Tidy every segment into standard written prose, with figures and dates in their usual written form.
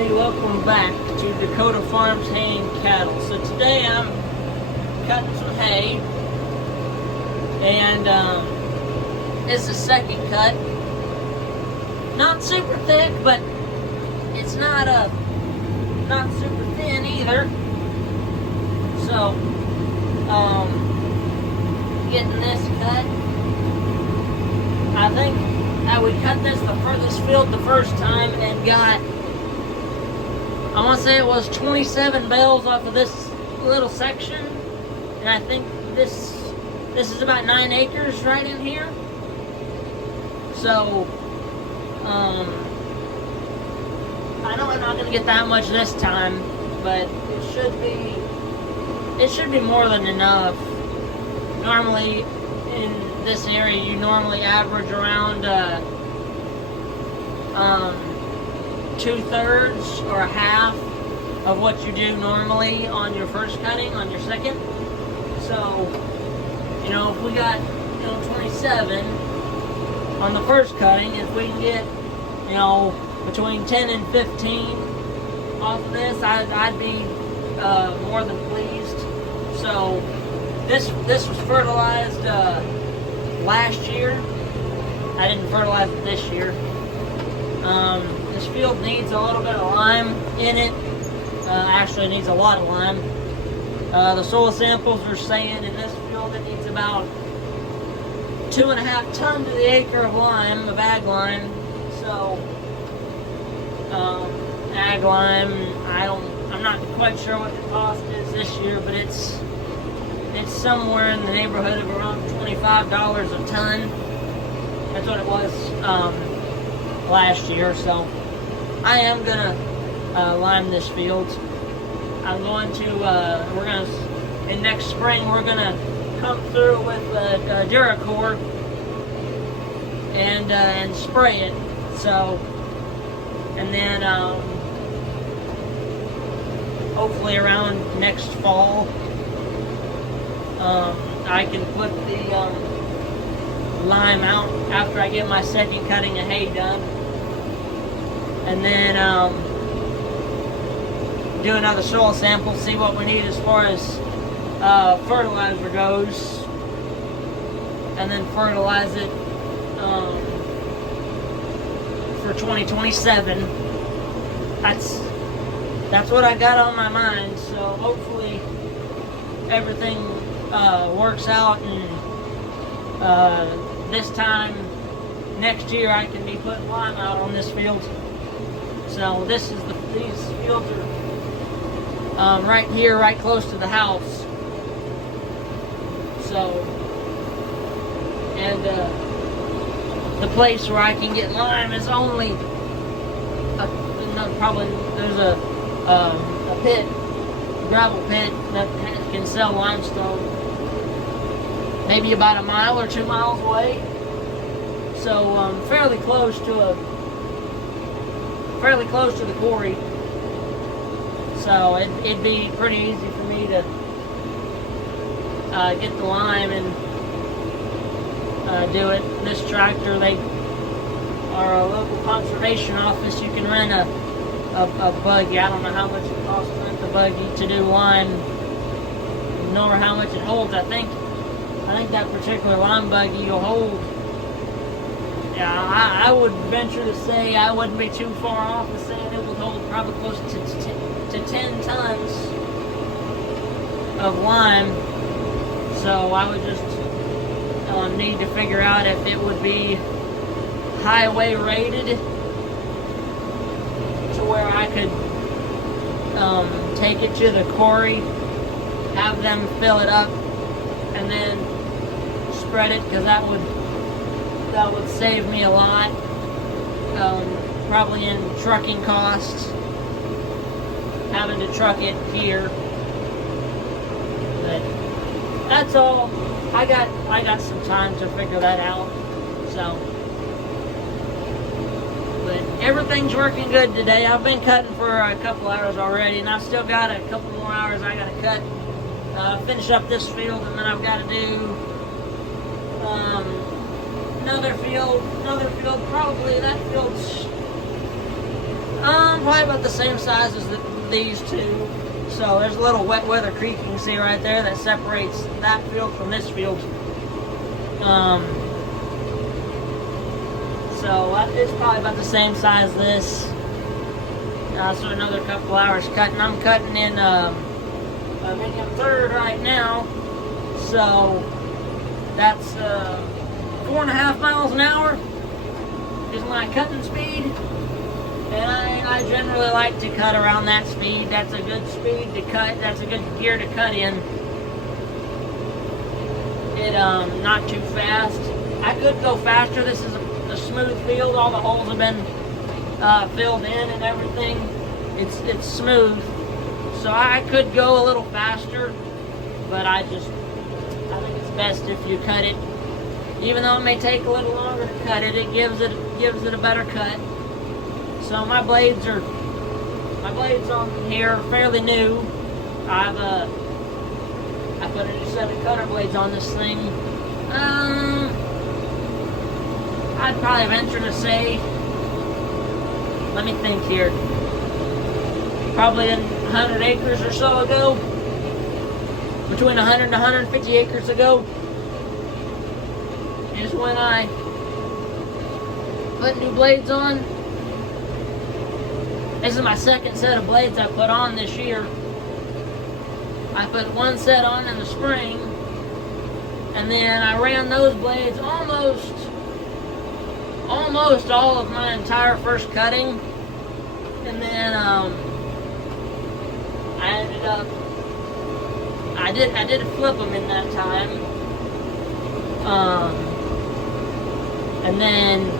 everybody, welcome back to Dakota Farms Hay and Cattle. So today I'm cutting some hay, and it's the second cut. Not super thick, but it's not super thin either. So getting this cut. I think we cut this field the first time and got, I want to say it was 27 bales off of this little section, and I think this is about 9 acres right in here. So I know I'm not going to get that much this time, but it should be more than enough. Normally in this area you normally average around 2/3 or a half of what you do normally on your first cutting, on your second. So, if we got, 27 on the first cutting, if we can get, between 10 and 15 off of this, I'd be more than pleased. So, this was fertilized last year. I didn't fertilize it this year. This field needs a little bit of lime in it. Actually, it needs a lot of lime. The soil samples are saying in this field it needs about 2.5 tons to the acre of lime, of ag lime. So, ag lime, I'm not quite sure what the cost is this year, but it's somewhere in the neighborhood of around $25 a ton. That's what it was last year. So I am gonna lime this field. I'm going to in next spring we're gonna come through with Duradisc and spray it. So, and then hopefully around next fall I can put the lime out after I get my second cutting of hay done, and then do another soil sample, see what we need as far as fertilizer goes, and then fertilize it for 2027. That's what I got on my mind. So hopefully everything works out, and this time next year I can be putting lime out on this field. So these fields are right here, right close to the house. So, and the place where I can get lime is only there's a pit, gravel pit that can sell limestone, maybe about 1 mile or 2 miles away. So fairly close to the quarry. So it'd be pretty easy for me to get the lime and do it. This tractor, they are a local conservation office. You can rent a buggy. I don't know how much it costs to rent the buggy to do lime, nor how much it holds. I think that particular lime buggy will hold, I would venture to say, I wouldn't be too far off of saying it would hold probably close to 10 tons of lime. So I would just need to figure out if it would be highway rated to where I could take it to the quarry, have them fill it up, and then spread it, because that would save me a lot, probably in trucking costs, having to truck it here. But that's all. I got some time to figure that out. So, but everything's working good today. I've been cutting for a couple hours already, and I've still got a couple more hours I gotta cut, finish up this field, and then I've got to do another field, probably that field's probably about the same size as these two. So there's a little wet weather creek you can see right there that separates that field from this field. So it's probably about the same size as this. So another couple hours cutting. I'm cutting in medium third right now. So that's 4.5 miles an hour is my cutting speed. And I generally like to cut around that speed. That's a good speed to cut. That's a good gear to cut in. It not too fast. I could go faster. This is a smooth field. All the holes have been filled in and everything. It's smooth. So I could go a little faster, but I think it's best if you cut it. Even though it may take a little longer to cut it, it gives it a better cut. So my blades on here are fairly new. I put a new set of cutter blades on this thing. I'd probably venture to say, let me think here, probably 100 acres or so ago, between 100 and 150 acres ago, is when I put new blades on. This is my second set of blades I put on this year. I put one set on in the spring, and then I ran those blades almost all of my entire first cutting, and then I ended up I did flip them in that time, and then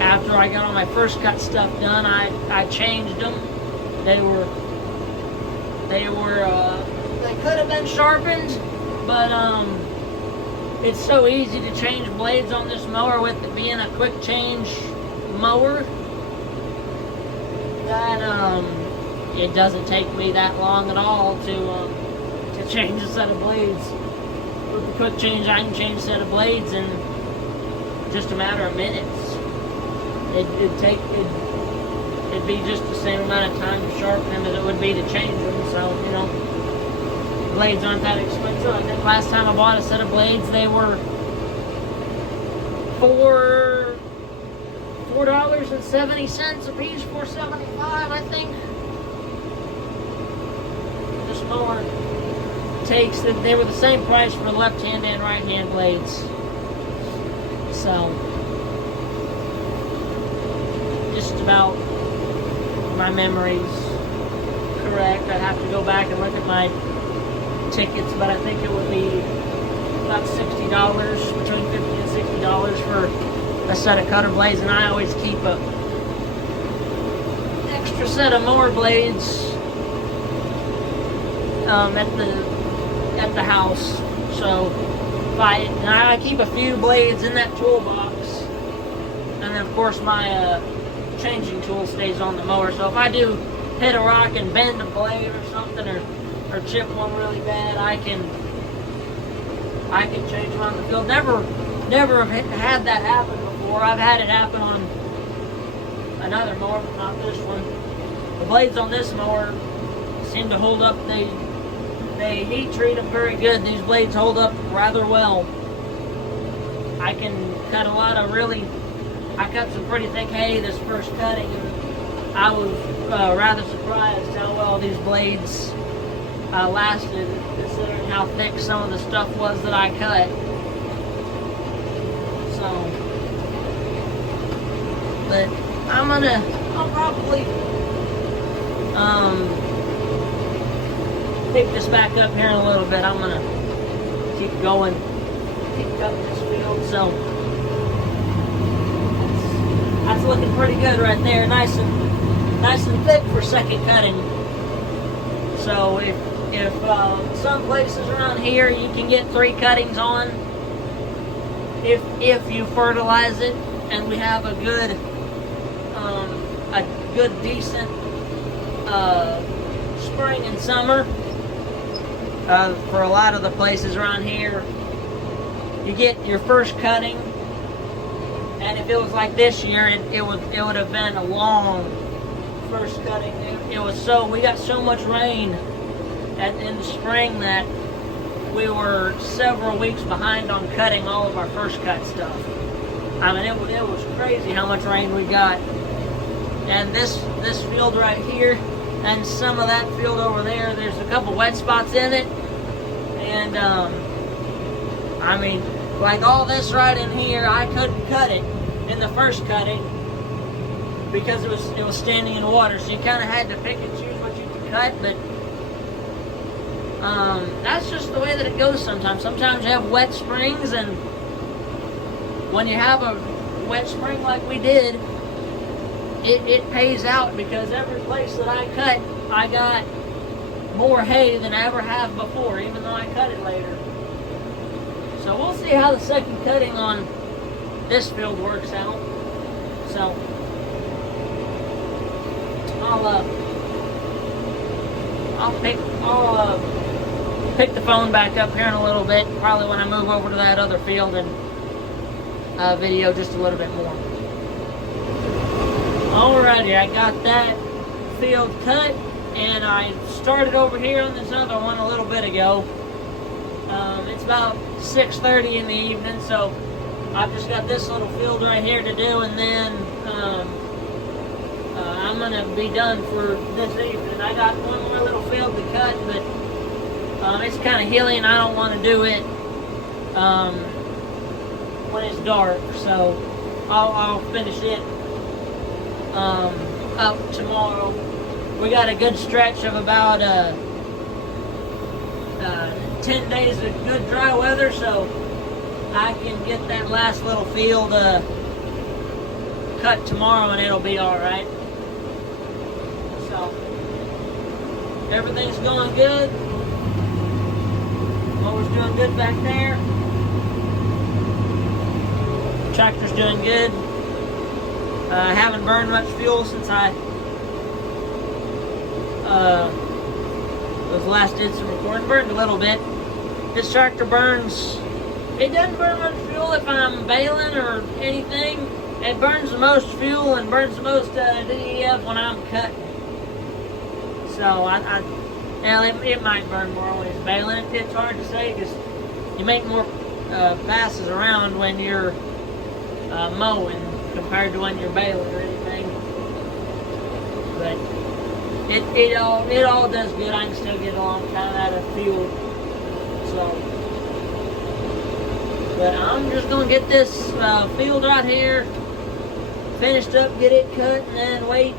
after I got all my first cut stuff done, I changed them. They could have been sharpened, but it's so easy to change blades on this mower with it being a quick change mower that it doesn't take me that long at all to change a set of blades. With the quick change, I can change a set of blades in just a matter of minutes. It'd be just the same amount of time to sharpen them as it would be to change them. So, you know, blades aren't that expensive. I think last time I bought a set of blades, they were $4.70 a piece, $4.75, I think. This mower takes that they were the same price for left-hand and right-hand blades. So just about my memories correct. I'd have to go back and look at my tickets, but I think it would be about $60, between $50 and $60 for a set of cutter blades, and I always keep an extra set of mower blades at the house. So I keep a few blades in that toolbox, and then of course my changing tool stays on the mower. So if I do hit a rock and bend a blade or something, or chip one really bad, I can change them on the field. Never have had that happen before. I've had it happen on another mower, but not this one. The blades on this mower seem to hold up. They heat treat them very good. These blades hold up rather well. I can cut I cut some pretty thick hay this first cutting, and I was rather surprised how well these blades lasted, considering how thick some of the stuff was that I cut. So, but I'll probably pick this back up here in a little bit. I'm gonna keep going, keep cutting this field. So that's looking pretty good right there, nice and thick for second cutting. So if some places around here you can get 3 cuttings on, if you fertilize it, and we have a good decent spring and summer. For a lot of the places around here, you get your first cutting And if it was like this year, it would have been a long first cutting. We got so much rain in the spring that we were several weeks behind on cutting all of our first cut stuff. I mean, it was crazy how much rain we got. And this field right here, and some of that field over there, there's a couple wet spots in it. And I mean, like all this right in here, I couldn't cut it in the first cutting because it was standing in water. So you kind of had to pick and choose what you could cut. But that's just the way that it goes sometimes. Sometimes you have wet springs, and when you have a wet spring like we did, it pays out, because every place that I cut, I got more hay than I ever have before, even though I cut it later. So we'll see how the second cutting on this field works out. So I'll pick the phone back up here in a little bit, probably when I move over to that other field, and video just a little bit more. Alrighty, I got that field cut, and I started over here on this other one a little bit ago. It's about 6:30 in the evening, so I've just got this little field right here to do, and then I'm going to be done for this evening. I got one more little field to cut, but it's kind of hilly, and I don't want to do it when it's dark, so I'll finish it up tomorrow. We got a good stretch of about 10 days of good dry weather, so I can get that last little field cut tomorrow, and it'll be alright. So everything's going good. Mower's doing good back there. Tractor's doing good. I haven't burned much fuel since I last did some recording. Burned a little bit. This tractor burns. It doesn't burn much fuel if I'm baling or anything. It burns the most fuel and burns the most DEF when I'm cutting. So it might burn more when it's baling. It's hard to say because you make more passes around when you're mowing compared to when you're baling or anything. But it all does good. I can still get a long time out of fuel. So, but I'm just gonna get this field right here finished up, get it cut, and then wait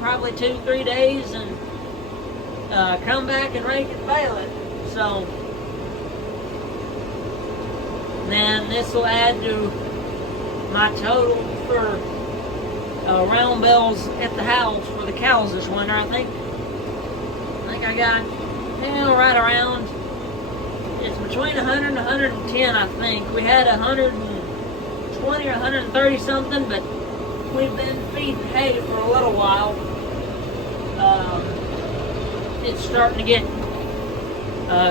probably 2-3 days and come back and rake and bale it. So then this will add to my total for round bells at the house for the cows this winter. I think I got right around, it's between 100 and 110. I think we had 120 or 130 something, but we've been feeding hay for a little while. It's starting to get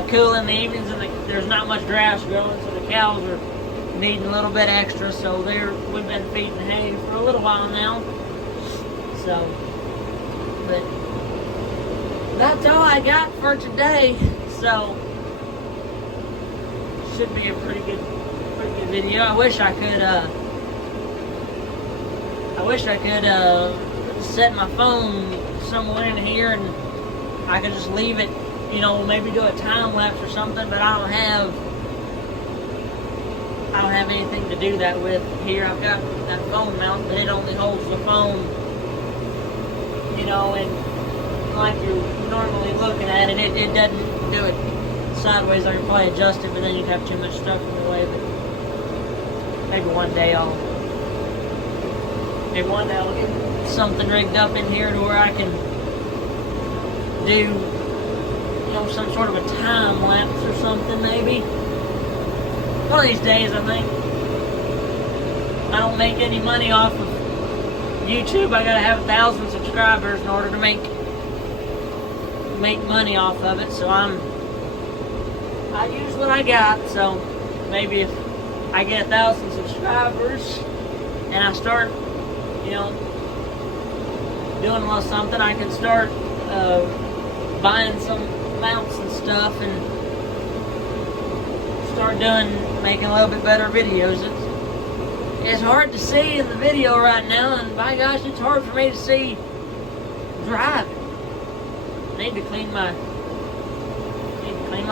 cool in the evenings, and there's not much grass growing, so the cows are needing a little bit extra, so we've been feeding hay for a little while now. So, but that's all I got for today. So, should be a pretty good video. I wish I could set my phone somewhere in here and I could just leave it, maybe do a time lapse or something, but I don't have anything to do that with here. I've got that phone mount, but it only holds the phone, and like you're normally looking at it, it doesn't do it sideways. I can probably adjust it, but then you'd have too much stuff in the way. But maybe one day I'll get something rigged up in here to where I can do, some sort of a time lapse or something, maybe. One of these days, I think. I don't make any money off of YouTube. I gotta have 1,000 subscribers in order to make money off of it. So I use what I got. So maybe if I get 1,000 subscribers, and I start, you know, doing a little something, I can start buying some mounts and stuff and start making a little bit better videos. It's hard to see in the video right now, and by gosh, it's hard for me to see driving. I need to clean my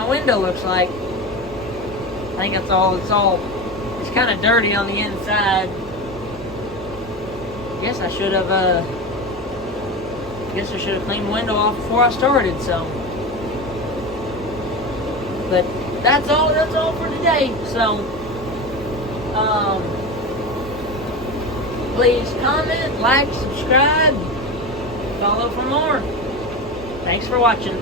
window, looks like. I think it's kind of dirty on the inside. I guess I should have cleaned the window off before I started, so. But that's all for today. So, please comment, like, subscribe, follow for more. Thanks for watching.